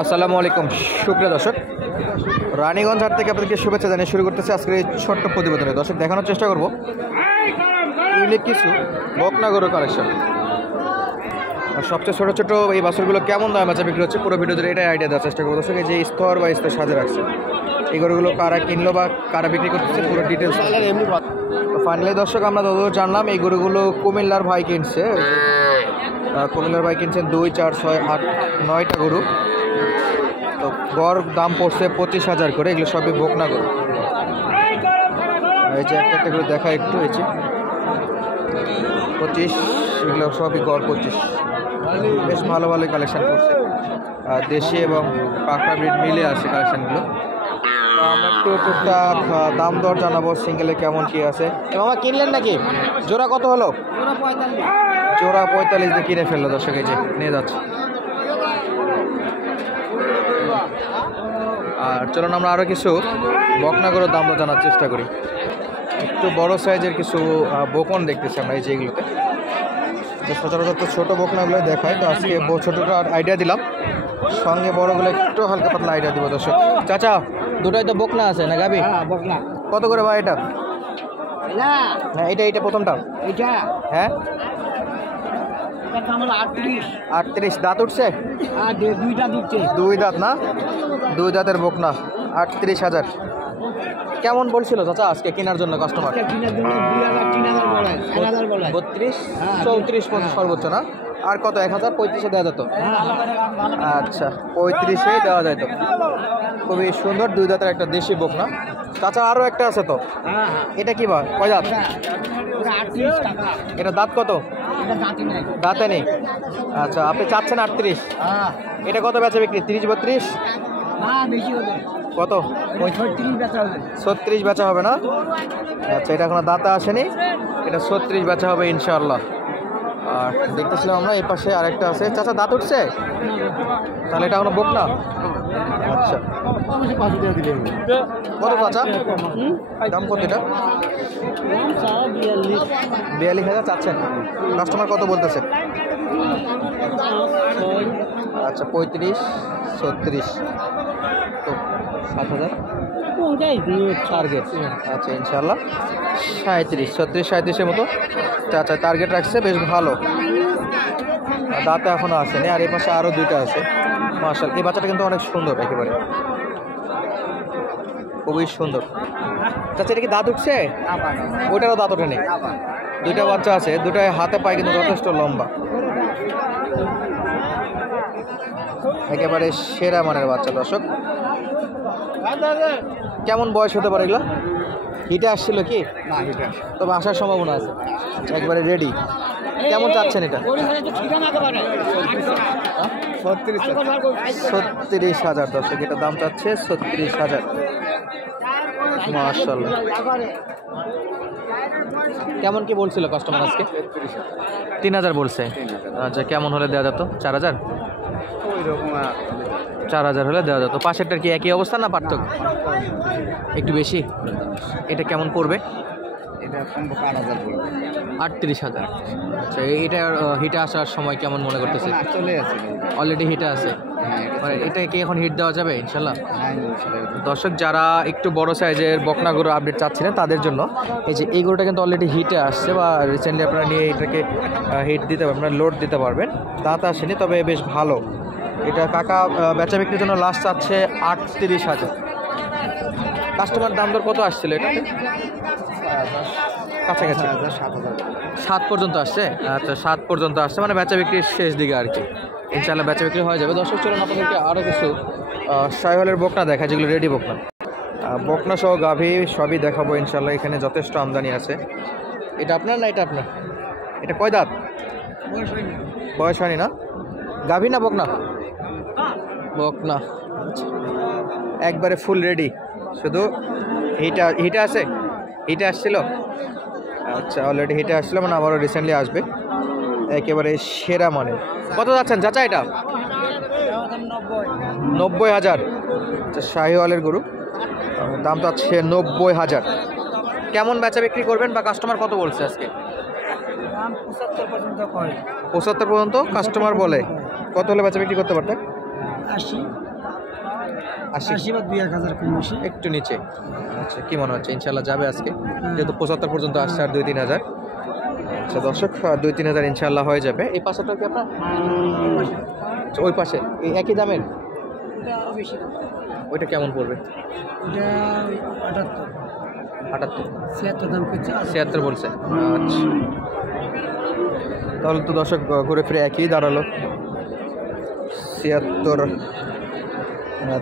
আসসালামু আলাইকুম সুপ্রিয় দর্শক, রানীগঞ্জ হাট থেকে আপনাদেরকে শুভেচ্ছা জানিয়ে শুরু করতেছে আজকের এই ছোট্ট প্রতিবেদনে। দর্শক, দেখানোর চেষ্টা করব ইউনিক কিছু বকনা গরুর কালেকশন। আর সবচেয়ে ছোটো ছোটো এই বাছুরগুলো কেমন দামে বেচা বিক্রি হচ্ছে পুরো ভিডিও ধরে এটাই আইডিয়া দেওয়ার চেষ্টা করবো। দর্শক, এই যে স্তর বা স্তর সাজে রাখছে এই গরুগুলো কারা কিনলো বা কারা বিক্রি করতেছে পুরো ডিটেলস। তো ফাইনালি দর্শক, আমরা যতদূর জানলাম এই গরুগুলো কুমিল্লার ভাই কিনছে। কুমিল্লার ভাই কিনছেন 2, 4, 6, 8, 9টা গরু। তো গড় দাম পড়ছে 25,000 করে। এগুলো সবই বকনা গরু। এই যে একটা গরু দেখা একটু, এই যে 25, এগুলো সবই গড় 25। বেশ ভালো ভালোই কালেকশান করছে, দেশি এবং পাকড়া ব্রিড মিলে আসে কালেকশানগুলো। তো আমরা একটু টুকটাক দাম দর জানাবো, সিঙ্গেলে কেমন কি আছে। মামা কিনলেন নাকি? জোড়া কত হলো? জোড়া 45 দিয়ে কিনে ফেললো। দর্শক, এই যে নিয়ে যাচ্ছে। আর চলুন আমরা আরও কিছু বকনা গরুর দাম জানার চেষ্টা করি। একটু বড় সাইজের কিছু বকন দেখতেছি আমরা এই যে এগুলোতে। তো সচরাচর তো ছোটো বকনাগুলো দেখায়, তো আজকে ছোটোটা আইডিয়া দিলাম, সঙ্গে বড়গুলো একটু হালকা পাতলা আইডিয়া দিব। দর্শক চাচা, দুটাই তো বকনা আছে না গাবি? কত করে ভাই এটা? হ্যাঁ, এটা প্রথমটা। হ্যাঁ 38। দাঁত উঠছে? 2 দাঁত না? 2 দাঁতের বকনা 38,000। কেমন বলছিল চাচা আজকে কেনার জন্য কাস্টমার? 32, 34 সর্বোচ্চ না? আর কত? 1000, 35-এ দেওয়া যেত? আচ্ছা, 35-এ দেওয়া যায়। তো খুবই সুন্দর 2 দাঁতের একটা দেশি বকনা। চাচা আরও একটা আছে তো, এটা কি বা কয় দাঁত? এটা দাঁত কত? দাঁতে নেই। আচ্ছা, আপনি চাচ্ছেন 38। এটা কত বেচা বিক্রি? 30, 32? কত? 36 বেচা হবে না? আচ্ছা, এটা এখনো দাঁতে আসেনি, এটা 36 বেচা হবে ইনশাআল্লাহ। আর দেখতেছিলাম আমরা এই পাশে আরেকটা আছে। চাচা দাঁত উঠছে? তাহলে এটা এখনো বকনা। আচ্ছা, কত চাচা দাম? কত এটা? 42,000 চাচ্ছেন। কাস্টমার কত বলতেছে? আচ্ছা, 35, 36, তো 7,000 টার্গেট। আচ্ছা, ইনশাল্লাহ 37, 36, 37-এর মতো চাচা টার্গেট রাখছে। বেশ ভালো, দাঁতে এখনো আসেনি। আর এই পাশে আরও 2টা আছে। মাশাআল্লাহ, এই বাচ্চাটা কিন্তু অনেক সুন্দর, একেবারে খুবই সুন্দর। চাচা এটা কি দাঁত উঠছে? ওইটারও দাঁত ওঠে নেই। 2টা বাচ্চা আছে, 2টায় হাতে পায়ে কিন্তু যথেষ্ট লম্বা, একেবারে সেরা মানের বাচ্চা। দর্শক, কেমন বয়স হতে পারে এগুলো? হিটে আসছিল কি? না, হিটে তবে আসার সম্ভাবনা আছে, একবারে রেডি। কেমন চাচ্ছেন এটা? 36,000। দর্শক, এটা দাম চাচ্ছে 36,000। মাশাআল্লাহ। কেমন কি বলছিল কাস্টমার আজকে? 3,000 বলছে। আচ্ছা, কেমন হলে দেওয়া যেত? 4,000? 4,000 হলে দেওয়া যেত। পাশেরটার কি একই অবস্থা না পার্থক্য? একটু বেশি। এটা কেমন পড়বে? এটা 38,000। আচ্ছা, এটা হিটে আসার সময় কেমন মনে করতেছে? চলে আছে, অলরেডি হিটে আছে। এটা কি এখন হিট দেওয়া যাবে ইনশাল্লাহ? দর্শক, যারা একটু বড় সাইজের বকনা গরু আপডেট চাচ্ছিলেন তাদের জন্য এই যে এই গরুটা কিন্তু অলরেডি হিটে আসছে, বা রিসেন্টলি আপনারা নিয়ে এটাকে হিট দিতে পারবেন, আপনারা লোড দিতে পারবেন। দাঁত আসেনি, তবে বেশ ভালো। এটা কাকা বেচা বিক্রির জন্য লাস্ট চাচ্ছে 38,000। কাস্টমার দাম দর কত আসছিল এটাতে? কাছাকাছি 7 পর্যন্ত আসছে। আচ্ছা, 7 পর্যন্ত আসছে, মানে বেচা বিক্রির শেষ দিকে আর কি। ইনশাআল্লাহ বেচা বিক্রি হয়ে যাবে। দর্শক, চলুন আপনাদেরকে আরও কিছু শাহিওয়ালের বকনা দেখায়, যেগুলো রেডি বকনা। বকনা সহ গাভী সবই দেখাবো ইনশাআল্লাহ। এখানে যথেষ্ট আমদানি আছে। এটা আপনার না? এটা আপনার। এটা কয় দাঁত? বয়স হয়নি না? গাভী না বকনা? বকনা। একবারে ফুল রেডি, শুধু হিটে আছে। হিটে আসছিল? আচ্ছা, অলরেডি হিটে আসছিল, মানে আবারও রিসেন্টলি আসবে। একেবারে সেরা মানে। কত যাচ্ছেন চাচা এটা? 90,000। আচ্ছা, শাহিওয়ালের গরু, দাম চাচ্ছে 90,000। কেমন বেচা বিক্রি করবেন বা কাস্টমার কত বলছে আজকে? 75 পর্যন্ত কাস্টমার বলে। কত হলে বেচা বিক্রি করতে পারতেন? 80 80 80 বা 2-1000 কম বেশি একটু নিচে। আচ্ছা, কি মনে হচ্ছে ইনশাল্লাহ যাবে আজকে? যেহেতু 75 পর্যন্ত আসছে আর 2-3 হাজার। আচ্ছা দর্শক, 2-3 হাজার ইনশাল্লাহ হয়ে যাবে। এই পাশেরটা কি আপনার? আচ্ছা, ওই পাশে এই একই দামের? ওইটা কেমন পড়বে? এটা 78 76 দাম করছে 76 বলছে। আচ্ছা, তাহলে তো দর্শক ঘুরে ফিরে একই দাঁড়ালো। 76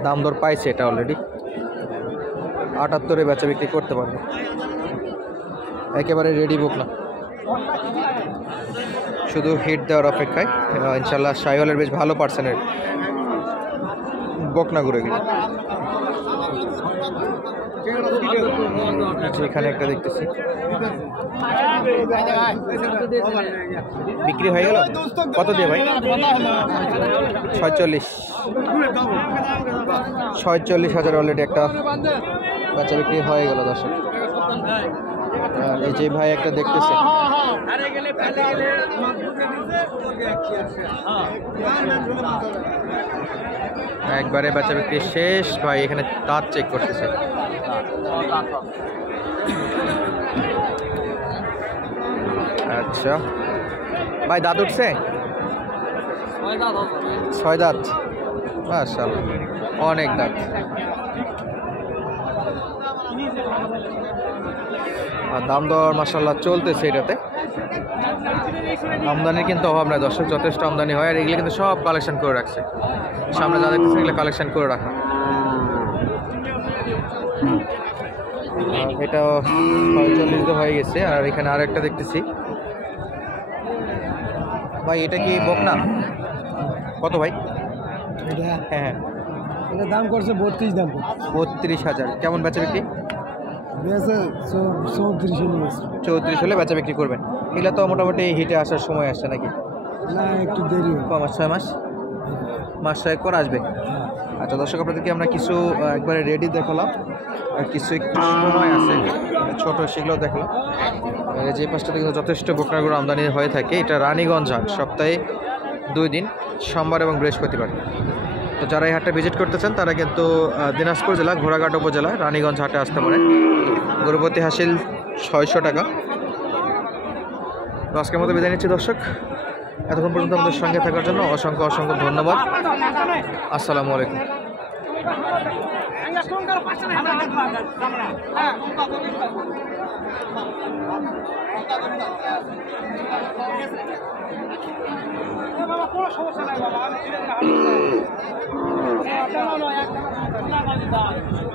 দাম দর পাইছে এটা অলরেডি। 78-এ বেচা বিক্রি করতে পারবে, একেবারে রেডি বুক না, শুধু হিট দেওয়ার অপেক্ষায়। ইনশাল্লাহ শাহিওয়ালের বেশ ভালো পার্সেন্টের বকনা ঘুরে গেল। এখানে একটা দেখতেছি বিক্রি হয়ে গেল। কত দিয়ে ভাই? 46,000 অলরেডি একটা বাচ্চা বিক্রি হয়ে গেল দর্শক। আর এই যে ভাই একটা দেখতেছে, একবারে বাচ্চা বিক্রি শেষ। ভাই এখানে দাঁত চেক করতেছে। আচ্ছা ভাই, দাঁত উঠছে? 6 দাঁত, মাশাআল্লাহ অনেক দাঁত। আর দাম দর মাশাআল্লাহ চলতেছে এটাতে। আমদানির কিন্তু অভাব নাই দর্শক, যথেষ্ট আমদানি হয়। আর এগুলো কিন্তু সব কালেকশন করে রাখছে, সামনে যা দেখতেছেন এগুলো কালেকশন করে রাখা। এটা 45 হয়ে গেছে। আর এখানে আরেকটা দেখতেছি ভাই, এটা কি বকনা? কত ভাই? এটা হ্যাঁ, এটা দাম করছে 32 দাম করছে 32,000। কেমন বেচা বিক্রি? বেছে 34 হলে বেচা বিক্রি করবেন। এগুলো তো মোটামুটি হিটে আসার সময় আসছে নাকি? না, একটু দেরি হবে। কমাস 6 মাস 6 পর আসবে। আচ্ছা দর্শক, আপনাদেরকে আমরা কিছু একবারে রেডি দেখালাম, আর কিছু একটু সময় আছে ছোট, সেগুলো দেখলাম। যে পাঁচটাতে কিন্তু যথেষ্ট বকনাগুলো আমদানি হয়ে থাকে। এটা রানীগঞ্জ হাট, সপ্তাহে 2 দিন, সোমবার এবং বৃহস্পতিবার। তো যারা এই হাটটা ভিজিট করতে চান তারা কিন্তু দিনাজপুর জেলা ঘোড়াঘাট উপজেলা রানীগঞ্জ হাটে আসতে পারেন। গরুপতি হাসিল 600 টাকা। তো আজকের মতো বিদায় নিচ্ছি দর্শক, এতক্ষণ পর্যন্ত আমাদের সঙ্গে থাকার জন্য অসংখ্য অসংখ্য ধন্যবাদ। আসসালামু আলাইকুম। কোনো সমস্যা নাই বাবা, আমি